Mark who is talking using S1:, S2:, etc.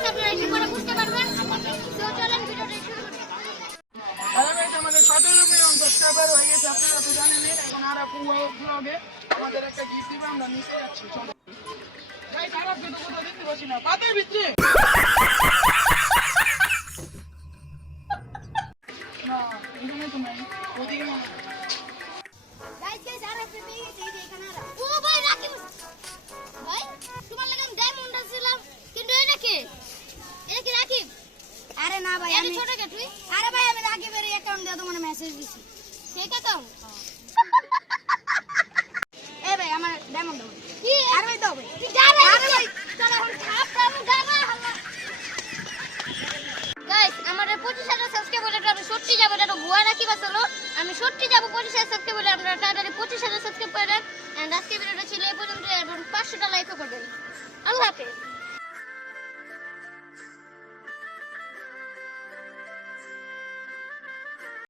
S1: আপনারা একটু পরে বুঝতে পারবেন তো চলেন ভিডিওটা শুরু করি
S2: আমাদের হয়ে। গেছে আপনারা তো জানেন এখন আর আপু ব্লগে একটা গিফট
S3: আরে না ভাই
S1: আমি ছোট কে তুই?
S3: আরে ভাই আমি রাকিবের অ্যাকাউন্ট দিয়ে তোমার মেসেজ দিছি। ঠিক অ্যাকাউন্ট এ ভাই আমার ডায়মন্ড দাও। কি? আরে ভাই দাও ভাই।
S1: তুই যা রে আরে ভাই চল এখন খাপ হাল্লা। গাইস আমাদের হাজার সাবস্ক্রাইবার এটা আমি সত্যি যাব এটা ভুয়া রাখি বাসলো আমি সত্যি যাব পঁচিশ হাজার সাবস্ক্রাইবার আপনারা তাড়াতাড়ি পঁচিশ হাজার সাবস্ক্রাইব করেন এন্ড আজকে ভিডিওটা ছিল এই পর্যন্ত এবং পাঁচশোটা লাইকও করবেন। আল্লাহ হাফেজ।